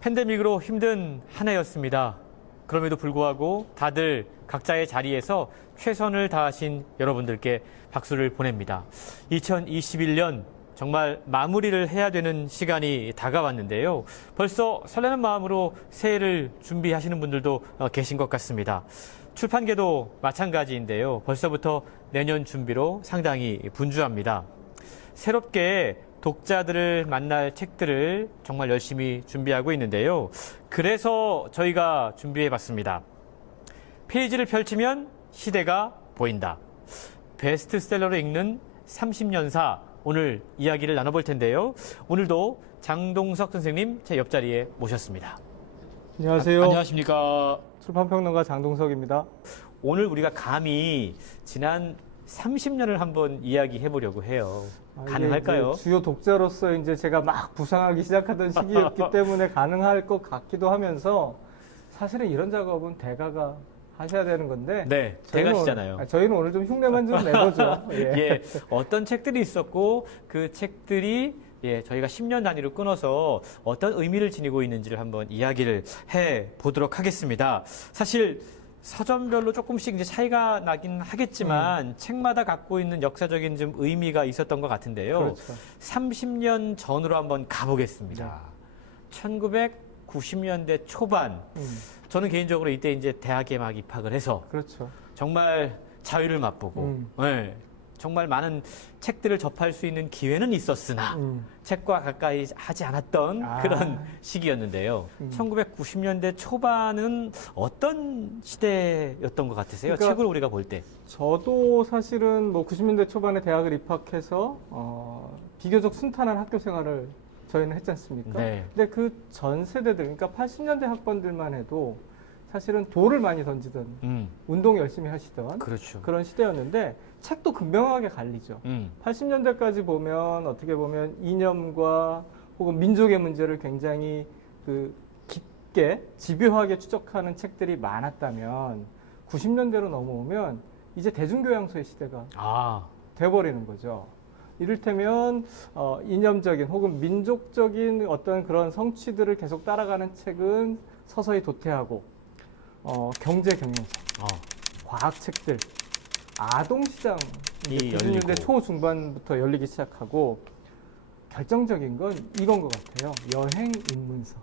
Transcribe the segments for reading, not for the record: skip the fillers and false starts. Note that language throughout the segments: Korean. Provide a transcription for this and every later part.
팬데믹으로 힘든 한 해였습니다. 그럼에도 불구하고 다들 각자의 자리에서 최선을 다하신 여러분들께 박수를 보냅니다. 2021년 정말 마무리를 해야 되는 시간이 다가왔는데요. 벌써 설레는 마음으로 새해를 준비하시는 분들도 계신 것 같습니다. 출판계도 마찬가지인데요. 벌써부터 내년 준비로 상당히 분주합니다. 새롭게 독자들을 만날 책들을 정말 열심히 준비하고 있는데요. 그래서 저희가 준비해봤습니다. 페이지를 펼치면 시대가 보인다. 베스트셀러를 읽는 30년사, 오늘 이야기를 나눠볼 텐데요. 오늘도 장동석 선생님 제 옆자리에 모셨습니다. 안녕하세요. 안녕하십니까. 출판평론가 장동석입니다. 오늘 우리가 감히 지난 30년을 한번 이야기해 보려고 해요. 가능할까요? 주요 독자로서 이제 제가 막 부상하기 시작하던 시기였기 때문에 가능할 것 같기도 하면서 사실은 이런 작업은 대가가 하셔야 되는 건데. 네, 대가시잖아요. 저희는 오늘 좀 흉내만 좀 내보죠. 예. 예, 어떤 책들이 있었고 그 책들이 저희가 10년 단위로 끊어서 어떤 의미를 지니고 있는지를 한번 이야기를 해 보도록 하겠습니다. 사실 서점별로 조금씩 이제 차이가 나긴 하겠지만 책마다 갖고 있는 역사적인 좀 의미가 있었던 것 같은데요. 그렇죠. 30년 전으로 한번 가보겠습니다. 1990년대 초반. 저는 개인적으로 이때 이제 대학에 막 입학을 해서 그렇죠. 정말 자유를 맛보고 네, 정말 많은 책들을 접할 수 있는 기회는 있었으나 책과 가까이 하지 않았던 그런 시기였는데요. 1990년대 초반은 어떤 시대였던 것 같으세요? 그러니까 책을 우리가 볼 때. 저도 사실은 뭐 90년대 초반에 대학을 입학해서 비교적 순탄한 학교 생활을 저희는 했지 않습니까? 네. 근데 그 전 세대들, 그러니까 80년대 학번들만 해도 사실은 돌을 많이 던지던 운동 열심히 하시던 그렇죠. 그런 시대였는데 책도 극명하게 갈리죠. 80년대까지 보면 어떻게 보면 이념과 혹은 민족의 문제를 굉장히 깊게 집요하게 추적하는 책들이 많았다면 90년대로 넘어오면 이제 대중교양서의 시대가 돼버리는 거죠. 이를테면 이념적인 혹은 민족적인 어떤 그런 성취들을 계속 따라가는 책은 서서히 도태하고 경제 경영서, 과학책들, 아동시장이 90년대 초중반부터 열리기 시작하고 결정적인 건 이건 것 같아요. 여행 입문서.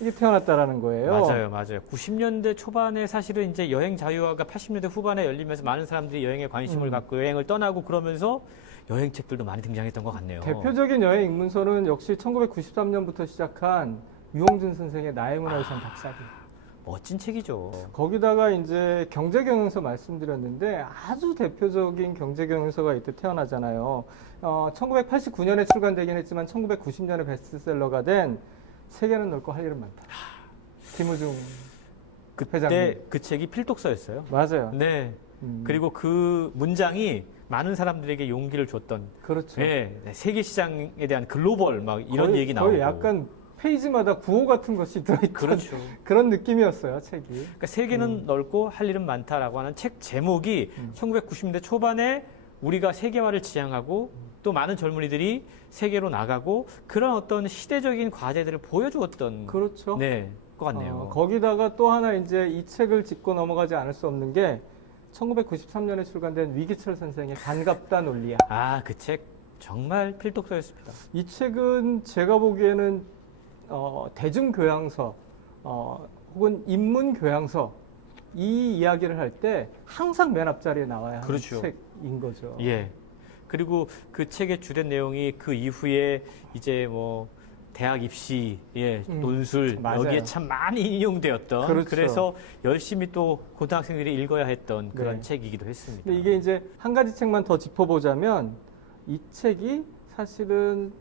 이게 태어났다라는 거예요. 맞아요. 90년대 초반에 사실은 이제 여행 자유화가 80년대 후반에 열리면서 많은 사람들이 여행에 관심을 갖고 여행을 떠나고 그러면서 여행책들도 많이 등장했던 것 같네요. 대표적인 여행 입문서는 역시 1993년부터 시작한 유홍준 선생의 나의 문화유산 답사기. 멋진 책이죠. 거기다가 이제 경제경영서 말씀드렸는데 아주 대표적인 경제경영서가 이때 태어나잖아요. 1989년에 출간되긴 했지만 1990년에 베스트셀러가 된 세계는 넓고 할 일은 많다. 김우중 그때 회장님. 그 책이 필독서였어요. 맞아요. 네. 그리고 그 문장이 많은 사람들에게 용기를 줬던. 그렇죠. 네. 세계 시장에 대한 글로벌 막 이런 얘기 나오고. 거의 약간 페이지마다 구호 같은 것이 들어있던 그렇죠. 그런 느낌이었어요, 책이. 그러니까 세계는 넓고 할 일은 많다라고 하는 책 제목이 1990년대 초반에 우리가 세계화를 지향하고 또 많은 젊은이들이 세계로 나가고 그런 어떤 시대적인 과제들을 보여주었던 그렇죠. 것 같네요. 거기다가 또 하나 이제 이 책을 짚고 넘어가지 않을 수 없는 게 1993년에 출간된 위기철 선생의 반갑다 논리야. 그 책 정말 필독서였습니다. 이 책은 제가 보기에는 대중교양서 혹은 인문교양서 이 이야기를 할 때 항상 맨 앞자리에 나와야 하는 책인 거죠. 예. 그리고 그 책의 주된 내용이 그 이후에 이제 뭐 대학 입시, 논술 맞아요. 여기에 참 많이 인용되었던 그렇죠. 그래서 열심히 또 고등학생들이 읽어야 했던 그런 책이기도 했습니다. 근데 이게 이제 한 가지 책만 더 짚어보자면 이 책이 사실은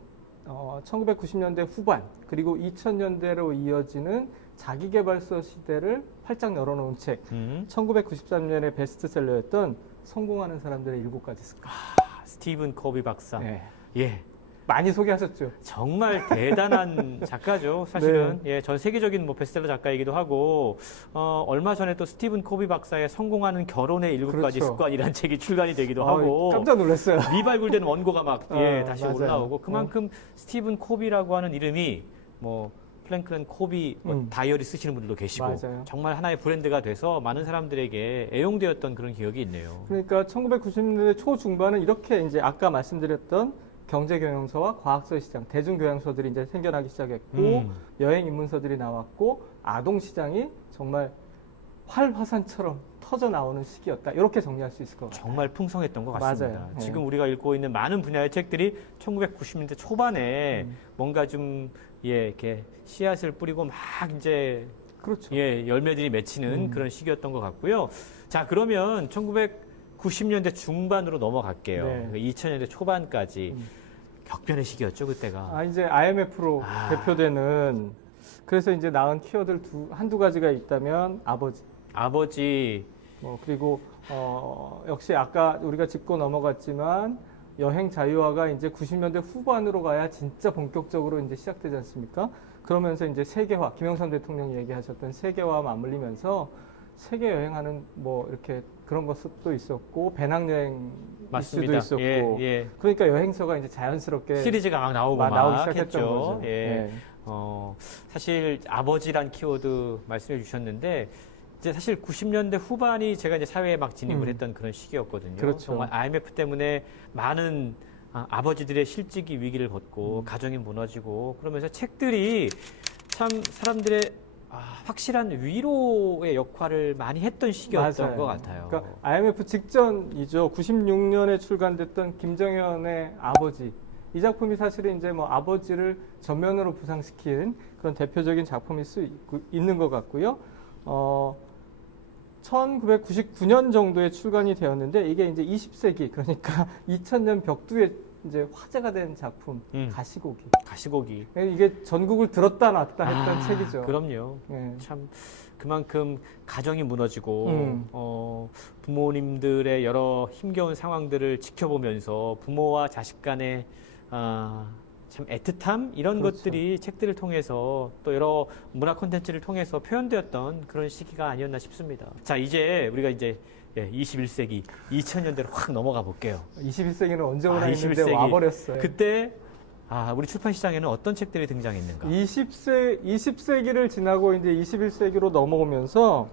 1990년대 후반 그리고 2000년대로 이어지는 자기계발서 시대를 활짝 열어놓은 책. 1993년에 베스트셀러였던 성공하는 사람들의 7가지 습관. 스티븐 코비 박사. 네. 예. 많이 소개하셨죠. 정말 대단한 작가죠. 사실은 전 세계적인 뭐 베스트셀러 작가이기도 하고 얼마 전에 또 스티븐 코비 박사의 성공하는 결혼의 7가지 습관이라는 책이 출간이 되기도 하고 깜짝 놀랐어요. 미발굴된 원고가 막 다시 맞아요. 올라오고 그만큼 스티븐 코비라고 하는 이름이 뭐 플랭클 앤 코비 뭐 다이어리 쓰시는 분들도 계시고 맞아요. 정말 하나의 브랜드가 돼서 많은 사람들에게 애용되었던 그런 기억이 있네요. 그러니까 1990년대 초중반은 이렇게 이제 아까 말씀드렸던 경제경영서와 과학서 시장, 대중교양서들이 이제 생겨나기 시작했고 여행 입문서들이 나왔고 아동 시장이 정말 활화산처럼 터져 나오는 시기였다. 이렇게 정리할 수 있을 것 같아요. 정말 풍성했던 것 같습니다. 맞아요. 지금 우리가 읽고 있는 많은 분야의 책들이 1990년대 초반에 뭔가 좀 이렇게 씨앗을 뿌리고 막 이제 그렇죠. 열매들이 맺히는 그런 시기였던 것 같고요. 자, 그러면 1990년대 중반으로 넘어갈게요. 네. 2000년대 초반까지 격변의 시기였죠, 그때가. 이제 IMF로 대표되는 그래서 이제 나온 키워드를 한두 가지가 있다면 아버지, 그리고 역시 아까 우리가 짚고 넘어갔지만 여행 자유화가 이제 90년대 후반으로 가야 진짜 본격적으로 이제 시작되지 않습니까? 그러면서 이제 세계화, 김영삼 대통령이 얘기하셨던 세계화와 맞물리면서 세계 여행하는 뭐 이렇게 그런 것도 있었고 배낭여행 맞습니다. 이슈도 있었고 예. 그러니까 여행서가 이제 자연스럽게 시리즈가 막 나오고 나오기 막 시작했던 했죠. 거죠. 예. 사실 아버지란 키워드 말씀해 주셨는데 이제 사실 90년대 후반이 제가 이제 사회에 막 진입을 했던 그런 시기였거든요. 그렇죠. 정말 IMF 때문에 많은 아버지들의 실직이 위기를 겪고 가정이 무너지고 그러면서 책들이 참 사람들의 확실한 위로의 역할을 많이 했던 시기였던 맞아요. 것 같아요. 그러니까 IMF 직전이죠. 96년에 출간됐던 김정현의 아버지. 이 작품이 사실은 이제 뭐 아버지를 전면으로 부상시킨 그런 대표적인 작품일 수 있는 것 같고요. 1999년 정도에 출간이 되었는데 이게 이제 20세기 그러니까 2000년 벽두에 이제 화제가 된 작품 가시고기. 이게 전국을 들었다 놨다 했던 책이죠. 그럼요. 예. 참 그만큼 가정이 무너지고 부모님들의 여러 힘겨운 상황들을 지켜보면서 부모와 자식 간의 참 애틋함 이런 그렇죠. 것들이 책들을 통해서 또 여러 문화 콘텐츠를 통해서 표현되었던 그런 시기가 아니었나 싶습니다. 자, 이제 우리가 이제 21세기 2000년대로 확 넘어가 볼게요. 21세기는 언제 오나 했는데 21세기. 와버렸어요. 그때 우리 출판 시장에는 어떤 책들이 등장했는가? 20세기를 지나고 이제 21세기로 넘어오면서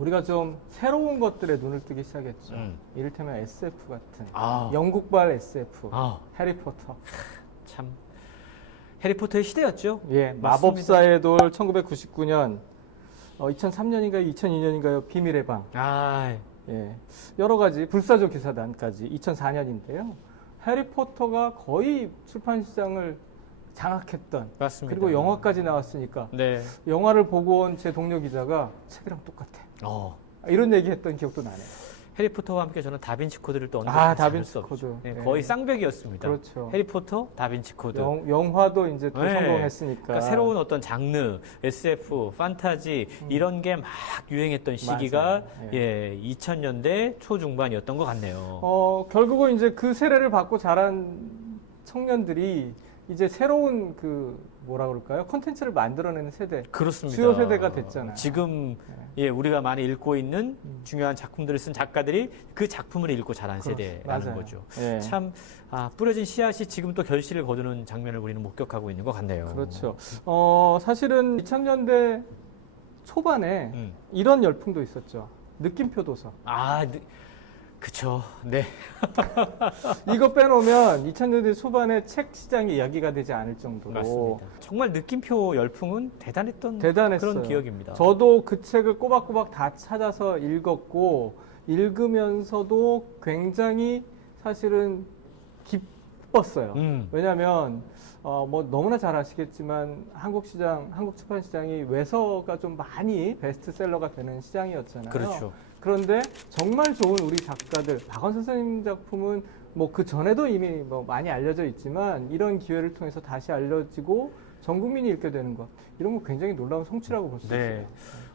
우리가 좀 새로운 것들에 눈을 뜨기 시작했죠. 이를테면 SF 같은 영국발 SF, 해리포터. 참 해리포터의 시대였죠. 예, 마법사의 돌 1999년, 2003년인가요, 2002년인가요, 비밀의 방. 예, 여러 가지 불사조 기사단까지 2004년인데요. 해리포터가 거의 출판 시장을 장악했던. 맞습니다. 그리고 영화까지 나왔으니까. 네. 영화를 보고 온 제 동료 기자가 책이랑 똑같아. 이런 얘기했던 기억도 나네요. 해리포터와 함께 저는 다빈치 코드를 또 언급할 수 없죠. 코드. 네, 거의 쌍벽이었습니다. 그렇죠. 해리포터, 다빈치 코드. 영화도 이제 또 성공했으니까. 그러니까 새로운 어떤 장르, SF, 판타지 이런 게 막 유행했던 시기가 2000년대 초중반이었던 것 같네요. 결국은 이제 그 세례를 받고 자란 청년들이 이제 새로운 뭐라 그럴까요? 콘텐츠를 만들어내는 세대. 그렇습니다. 주요 세대가 됐잖아요. 지금 우리가 많이 읽고 있는 중요한 작품들을 쓴 작가들이 그 작품을 읽고 자란 세대라는 거죠. 예. 참 뿌려진 씨앗이 지금 또 결실을 거두는 장면을 우리는 목격하고 있는 것 같네요. 그렇죠. 사실은 2000년대 초반에 이런 열풍도 있었죠. 느낌표 도서. 그쵸. 네. 이거 빼놓으면 2000년대 초반에 책 시장이 이야기가 되지 않을 정도로. 맞습니다. 정말 느낌표 열풍은 대단했어요. 그런 기억입니다. 저도 그 책을 꼬박꼬박 다 찾아서 읽었고 읽으면서도 굉장히 사실은 기뻤어요. 왜냐하면 뭐 너무나 잘 아시겠지만 한국 출판 시장이 외서가 좀 많이 베스트셀러가 되는 시장이었잖아요. 그렇죠. 그런데 정말 좋은 우리 작가들, 박원 선생님 작품은 뭐 그 전에도 이미 뭐 많이 알려져 있지만 이런 기회를 통해서 다시 알려지고 전 국민이 읽게 되는 것, 이런 거 굉장히 놀라운 성취라고 볼 수 있어요.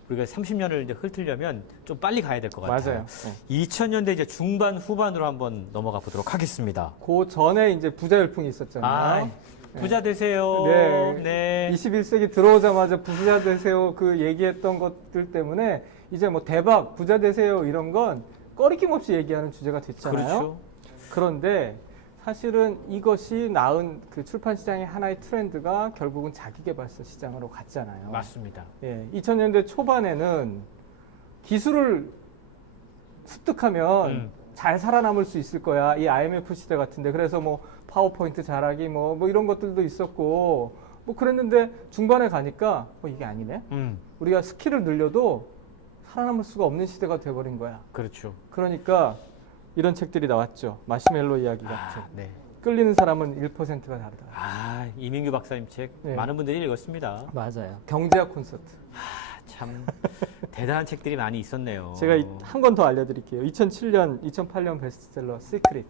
우리가 30년을 이제 훑으려면 좀 빨리 가야 될 것 같아요. 맞아요. 2000년대 이제 중반 후반으로 한번 넘어가 보도록 하겠습니다. 그 전에 이제 부자 열풍이 있었잖아요. 부자 되세요. 네. 21세기 들어오자마자 부자 되세요 그 얘기했던 것들 때문에 이제 뭐 대박, 부자 되세요 이런 건 꺼리낌 없이 얘기하는 주제가 됐잖아요. 그렇죠. 그런데 사실은 이것이 낳은 그 출판 시장의 하나의 트렌드가 결국은 자기계발서 시장으로 갔잖아요. 맞습니다. 예, 2000년대 초반에는 기술을 습득하면 잘 살아남을 수 있을 거야. 이 IMF 시대 같은데. 그래서 뭐 파워포인트 잘하기 뭐 이런 것들도 있었고 뭐 그랬는데 중반에 가니까 이게 아니네. 우리가 스킬을 늘려도 살아남을 수가 없는 시대가 돼버린 거야. 그렇죠. 그러니까 이런 책들이 나왔죠. 마시멜로 이야기 같은. 네. 끌리는 사람은 1%가 다르다. 아, 이민규 박사님 책 네. 많은 분들이 읽었습니다. 맞아요. 경제학 콘서트. 참 대단한 책들이 많이 있었네요. 제가 한 권 더 알려드릴게요. 2007년, 2008년 베스트셀러 시크릿.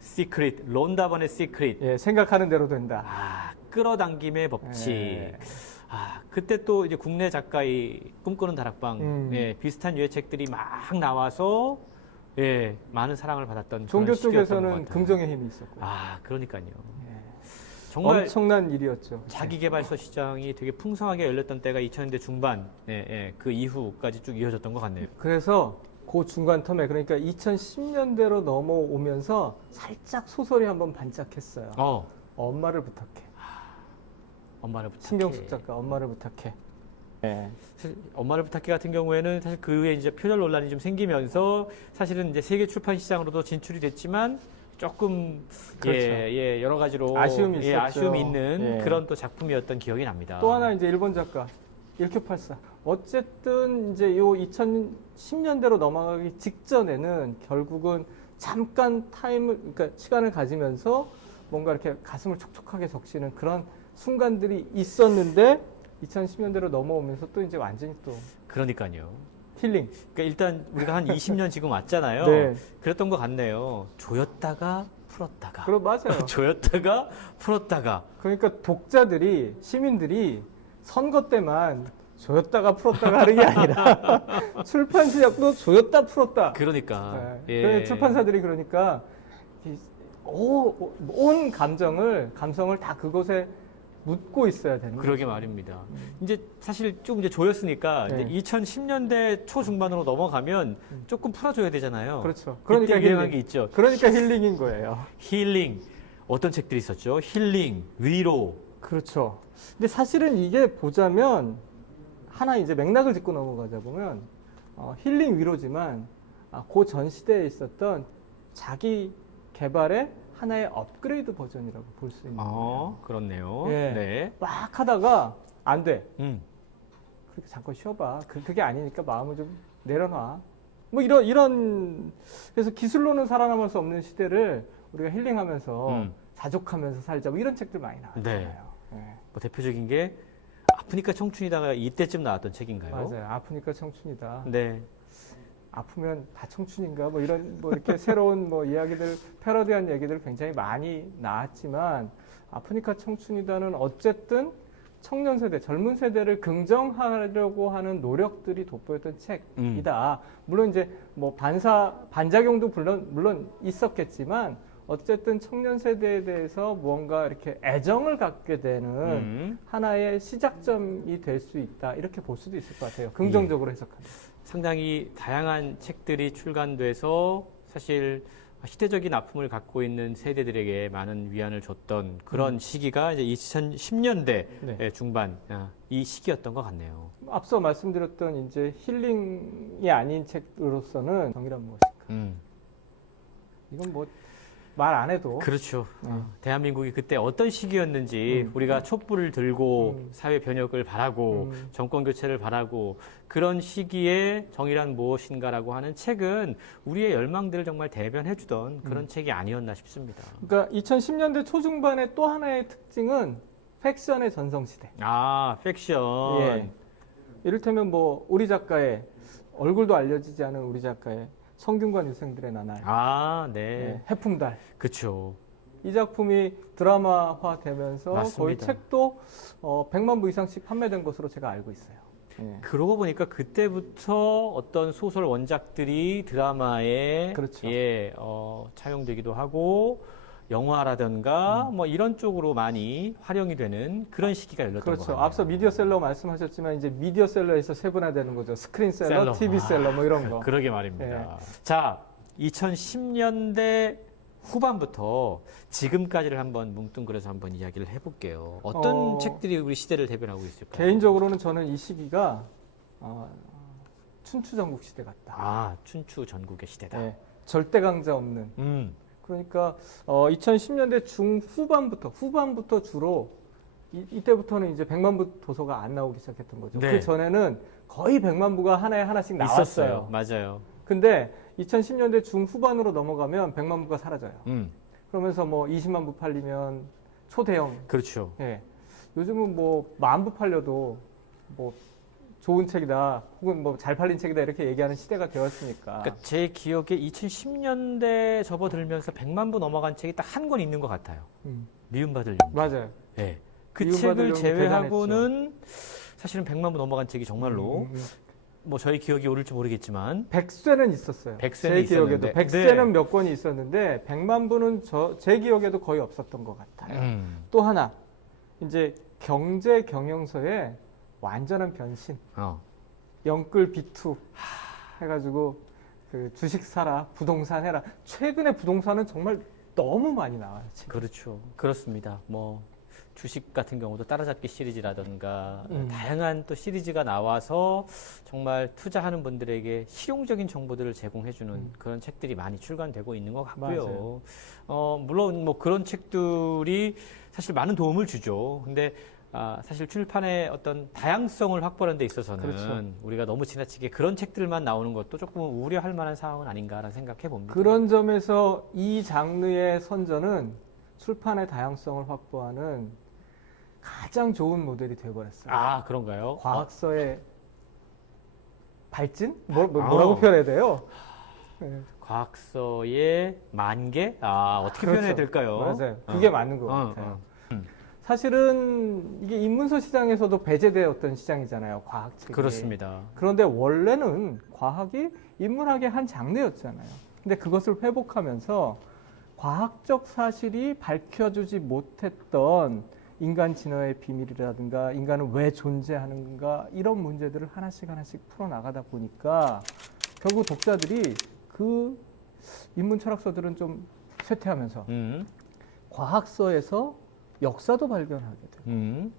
시크릿, 론다번의 시크릿. 예, 생각하는 대로 된다. 아, 끌어당김의 법칙. 예. 아, 그때 또 이제 국내 작가의 꿈꾸는 다락방, 예, 비슷한 유해 책들이 막 나와서, 예, 많은 사랑을 받았던 종교 그런 시기였던 것 쪽에서는 같아요. 긍정의 힘이 있었고. 아, 그러니까요. 예. 정말 엄청난 일이었죠. 자기개발서 시장이 되게 풍성하게 열렸던 때가 2000년대 중반, 예, 예, 그 이후까지 쭉 이어졌던 것 같네요. 그래서 그 중간 텀에 그러니까 2010년대로 넘어오면서 살짝 소설이 한번 반짝했어요. 엄마를 부탁해. 엄마를 부탁해. 신경숙 작가 엄마를 부탁해. 예. 사실 엄마를 부탁해 같은 경우에는 사실 그 후에 이제 표절 논란이 좀 생기면서 사실은 이제 세계 출판 시장으로도 진출이 됐지만 조금 그렇죠. 예, 여러 가지로 아쉬움이 예, 있었죠. 아쉬움이 있는 예. 그런 또 작품이었던 기억이 납니다. 또 하나 이제 일본 작가 일큐84. 어쨌든 이제 요 2010년대로 넘어가기 직전에는 결국은 잠깐 그러니까 시간을 가지면서 뭔가 이렇게 가슴을 촉촉하게 적시는 그런 순간들이 있었는데 2010년대로 넘어오면서 또 이제 완전히 또 그러니까요. 힐링. 그러니까 일단 우리가 한 20년 지금 왔잖아요. 네. 그랬던 것 같네요. 조였다가 풀었다가. 그럼 맞아요. 조였다가 풀었다가. 그러니까 독자들이 시민들이 선거 때만 조였다가 풀었다가 하는 게 아니라 출판 시작도 조였다 풀었다. 그러니까. 네. 예. 그래서 출판사들이 그러니까 온 감성을 다 그곳에 묻고 있어야 되는 그러게 거죠. 말입니다. 이제 사실 좀 이제 조였으니까 네. 이제 2010년대 초중반으로 넘어가면 조금 풀어줘야 되잖아요. 그렇죠. 그러니까 그러니까 유행한 힐링. 게 있죠. 그러니까 힐링인 거예요. 힐링. 어떤 책들이 있었죠? 힐링, 위로. 그렇죠. 근데 사실은 이게 보자면 하나 이제 맥락을 짚고 넘어가자 보면 힐링 위로지만 그 전 시대에 있었던 자기 개발의 하나의 업그레이드 버전이라고 볼 수 있는 거예요. 그렇네요. 예. 네. 막 하다가 안 돼. 음. 그렇게 잠깐 쉬어봐. 그게 아니니까 마음을 좀 내려놔. 뭐 이런 그래서 기술로는 살아남을 수 없는 시대를 우리가 힐링하면서 자족하면서 살자. 뭐 이런 책들 많이 나왔잖아요. 네. 뭐 대표적인 게 아프니까 청춘이다가 이때쯤 나왔던 책인가요? 맞아요. 아프니까 청춘이다. 네. 아프면 다 청춘인가? 뭐 이렇게 새로운 뭐 이야기들, 패러디한 얘기들 굉장히 많이 나왔지만 아프니까 청춘이다는 어쨌든 청년 세대, 젊은 세대를 긍정하려고 하는 노력들이 돋보였던 책이다. 물론 이제 뭐 반작용도 물론 있었겠지만 어쨌든 청년 세대에 대해서 무언가 이렇게 애정을 갖게 되는 하나의 시작점이 될 수 있다. 이렇게 볼 수도 있을 것 같아요. 긍정적으로 해석하면. 상당히 다양한 책들이 출간돼서 사실 희대적인 아픔을 갖고 있는 세대들에게 많은 위안을 줬던 그런 시기가 이제 2010년대 네. 중반 이 시기였던 것 같네요. 앞서 말씀드렸던 이제 힐링이 아닌 책으로서는 정의란 무엇일까? 이건 뭐 말 안 해도 그렇죠. 대한민국이 그때 어떤 시기였는지 우리가 촛불을 들고 사회 변혁을 바라고 정권 교체를 바라고 그런 시기에 정의란 무엇인가라고 하는 책은 우리의 열망들을 정말 대변해주던 그런 책이 아니었나 싶습니다. 그러니까 2010년대 초중반의 또 하나의 특징은 팩션의 전성시대. 팩션. 예. 이를테면 뭐 우리 작가의 얼굴도 알려지지 않은 우리 작가의 성균관 유생들의 나날. 네. 예, 해풍달. 그렇죠. 이 작품이 드라마화 되면서 맞습니다. 거의 책도 100만 부 이상씩 판매된 것으로 제가 알고 있어요. 예. 그러고 보니까 그때부터 어떤 소설 원작들이 드라마에 그렇죠. 차용되기도 하고 영화라든가 뭐 이런 쪽으로 많이 활용이 되는 그런 시기가 열렸던 것 그렇죠. 같아요. 앞서 미디어셀러 말씀하셨지만 이제 미디어셀러에서 세분화되는 거죠. 스크린셀러, TV셀러 뭐 이런 거. 그러게 말입니다. 자, 2010년대 후반부터 지금까지를 한번 뭉뚱그려서 한번 이야기를 해볼게요. 어떤 책들이 우리 시대를 대변하고 있을까요? 개인적으로는 저는 이 시기가 춘추전국 시대 같다. 아, 춘추 전국의 시대다. 네, 절대 강자 없는. 그러니까 2010년대 후반부터 주로 이때부터는 이제 100만 부 도서가 안 나오기 시작했던 거죠. 네. 그 전에는 거의 100만 부가 하나에 하나씩 나왔어요. 있었어요. 맞아요. 근데 2010년대 중후반으로 넘어가면 100만 부가 사라져요. 그러면서 뭐 20만 부 팔리면 초대형. 그렇죠. 예. 요즘은 뭐 10,000부 팔려도 뭐 좋은 책이다, 혹은 뭐 잘 팔린 책이다 이렇게 얘기하는 시대가 되었으니까. 그러니까 제 기억에 2010년대 접어들면서 100만 부 넘어간 책이 딱 한 권 있는 것 같아요. 미움받을 용기. 맞아요. 네. 그 미움받을 책을 용기 제외하고는 사실은 100만 부 넘어간 책이 정말로 뭐 저희 기억이 옳을지 모르겠지만 백쇄는 있었어요. 백쇄는 제 기억에도 있었는데. 백쇄는 네. 몇 권이 있었는데 100만 부는 제 기억에도 거의 없었던 것 같아요. 또 하나, 이제 경제 경영서의 완전한 변신. 영끌 비투 해가지고 그 주식 사라, 부동산 해라. 최근에 부동산은 정말 너무 많이 나와요. 지금. 그렇죠. 그렇습니다. 뭐 주식 같은 경우도 따라잡기 시리즈라든가 다양한 또 시리즈가 나와서 정말 투자하는 분들에게 실용적인 정보들을 제공해주는 그런 책들이 많이 출간되고 있는 것 같고요. 물론 뭐 그런 책들이 사실 많은 도움을 주죠. 근데 사실 출판의 어떤 다양성을 확보하는 데 있어서는 그렇죠. 우리가 너무 지나치게 그런 책들만 나오는 것도 조금 우려할 만한 상황은 아닌가라는 생각해 봅니다. 그런 점에서 이 장르의 선전은 출판의 다양성을 확보하는 가장 좋은 모델이 되어버렸어요. 아, 그런가요? 과학서의 발진? 뭐라고 표현해야 돼요? 네. 과학서의 만개? 어떻게 그렇죠. 표현해야 될까요? 맞아요. 그게 맞는 것 같아요. 사실은 이게 인문서 시장에서도 배제되었던 시장이잖아요. 과학책이. 그렇습니다. 그런데 원래는 과학이 인문학의 한 장르였잖아요. 근데 그것을 회복하면서 과학적 사실이 밝혀주지 못했던 인간 진화의 비밀이라든가 인간은 왜 존재하는가 이런 문제들을 하나씩 풀어나가다 보니까 결국 독자들이 그 인문 철학서들은 좀 쇠퇴하면서 과학서에서 역사도 발견하게 되고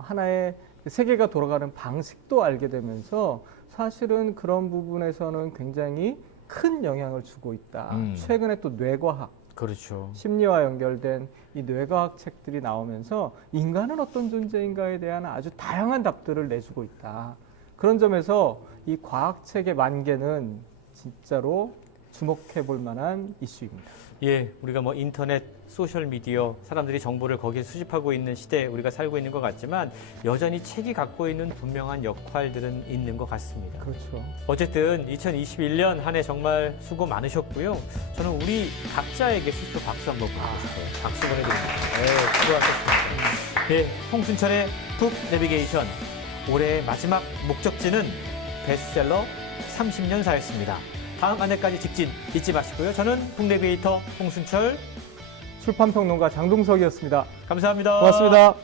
하나의 세계가 돌아가는 방식도 알게 되면서 사실은 그런 부분에서는 굉장히 큰 영향을 주고 있다. 최근에 또 뇌과학, 그렇죠. 심리와 연결된 이 뇌과학 책들이 나오면서 인간은 어떤 존재인가에 대한 아주 다양한 답들을 내주고 있다. 그런 점에서 이 과학책의 만개는 진짜로 주목해 볼 만한 이슈입니다. 예, 우리가 뭐 인터넷, 소셜 미디어, 사람들이 정보를 거기에 수집하고 있는 시대에 우리가 살고 있는 것 같지만 여전히 책이 갖고 있는 분명한 역할들은 있는 것 같습니다. 그렇죠. 어쨌든 2021년 한 해 정말 수고 많으셨고요. 저는 우리 각자에게 스스로 박수 한번 보내고 싶어요. 박수 보내드립니다. 네, 수고하셨습니다. 네, 홍순철의 북 내비게이션. 올해의 마지막 목적지는 베스트셀러 30년사였습니다. 다음 한 해까지 직진 잊지 마시고요. 저는 북내비게이터 홍순철 출판평론가 장동석이었습니다. 감사합니다. 고맙습니다.